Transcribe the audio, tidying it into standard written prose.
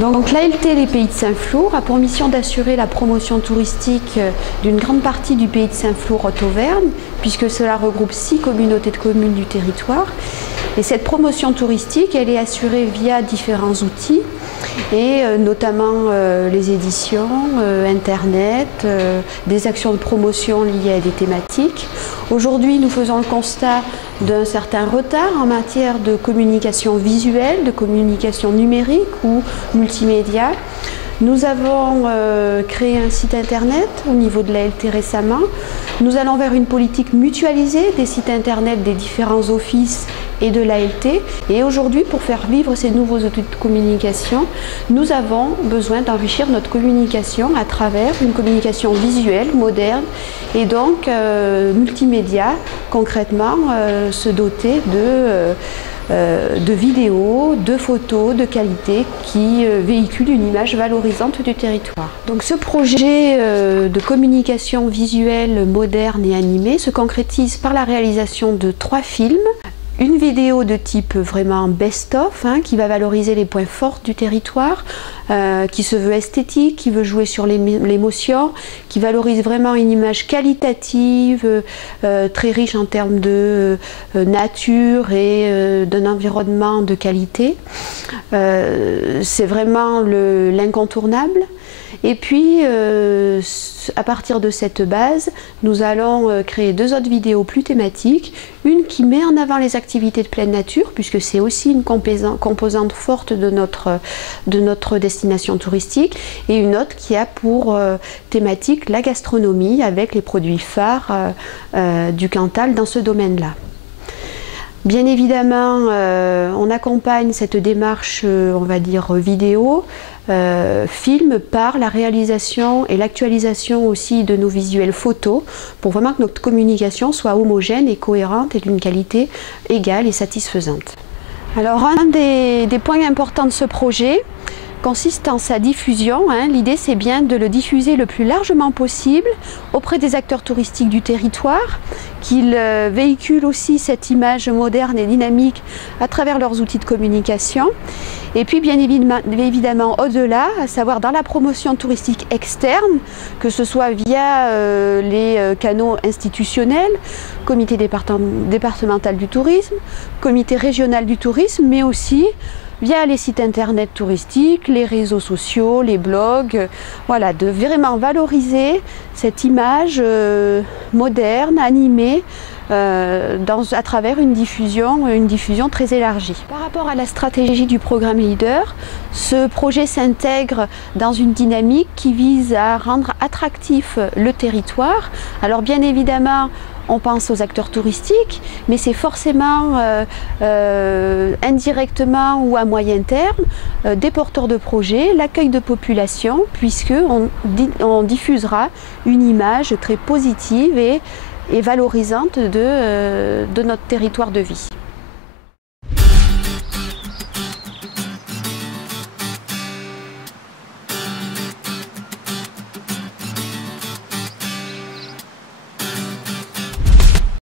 Donc l'ALT Les Pays de Saint-Flour a pour mission d'assurer la promotion touristique d'une grande partie du Pays de Saint-Flour-Haute-Auvergne, puisque cela regroupe 6 communautés de communes du territoire. Et cette promotion touristique, elle est assurée via différents outils, et notamment les éditions, Internet, des actions de promotion liées à des thématiques. Aujourd'hui, nous faisons le constat d'un certain retard en matière de communication visuelle, de communication numérique ou multimédia. Nous avons créé un site internet au niveau de l'ALT récemment. Nous allons vers une politique mutualisée des sites internet des différents offices et de l'ALT. Et aujourd'hui, pour faire vivre ces nouveaux outils de communication, nous avons besoin d'enrichir notre communication à travers une communication visuelle, moderne, et donc multimédia, concrètement se doter de vidéos, de photos de qualité qui véhiculent une image valorisante du territoire. Donc ce projet de communication visuelle moderne et animée se concrétise par la réalisation de 3 films. Une vidéo de type vraiment best-of, qui va valoriser les points forts du territoire, qui se veut esthétique, qui veut jouer sur l'émotion, qui valorise vraiment une image qualitative, très riche en termes de nature et d'un environnement de qualité. C'est vraiment l'incontournable. Et puis, à partir de cette base, nous allons créer 2 autres vidéos plus thématiques. Une qui met en avant les activités de pleine nature, puisque c'est aussi une composante forte de notre destination touristique, et une autre qui a pour thématique la gastronomie, avec les produits phares du Cantal dans ce domaine-là. Bien évidemment, on accompagne cette démarche, on va dire, vidéo, film par la réalisation et l'actualisation aussi de nos visuels photos, pour vraiment que notre communication soit homogène et cohérente et d'une qualité égale et satisfaisante. Alors, un des points importants de ce projet consiste en sa diffusion. L'idée, c'est bien de le diffuser le plus largement possible auprès des acteurs touristiques du territoire, qu'ils véhiculent aussi cette image moderne et dynamique à travers leurs outils de communication. Et puis bien évidemment au-delà, à savoir dans la promotion touristique externe, que ce soit via les canaux institutionnels, comité départemental du tourisme, comité régional du tourisme, mais aussi via les sites internet touristiques, les réseaux sociaux, les blogs, voilà, de vraiment valoriser cette image moderne, animée, à travers une diffusion très élargie. Par rapport à la stratégie du programme Leader, ce projet s'intègre dans une dynamique qui vise à rendre attractif le territoire. Alors bien évidemment, on pense aux acteurs touristiques, mais c'est forcément indirectement ou à moyen terme des porteurs de projets, l'accueil de population, puisqu'on diffusera une image très positive et valorisante de notre territoire de vie.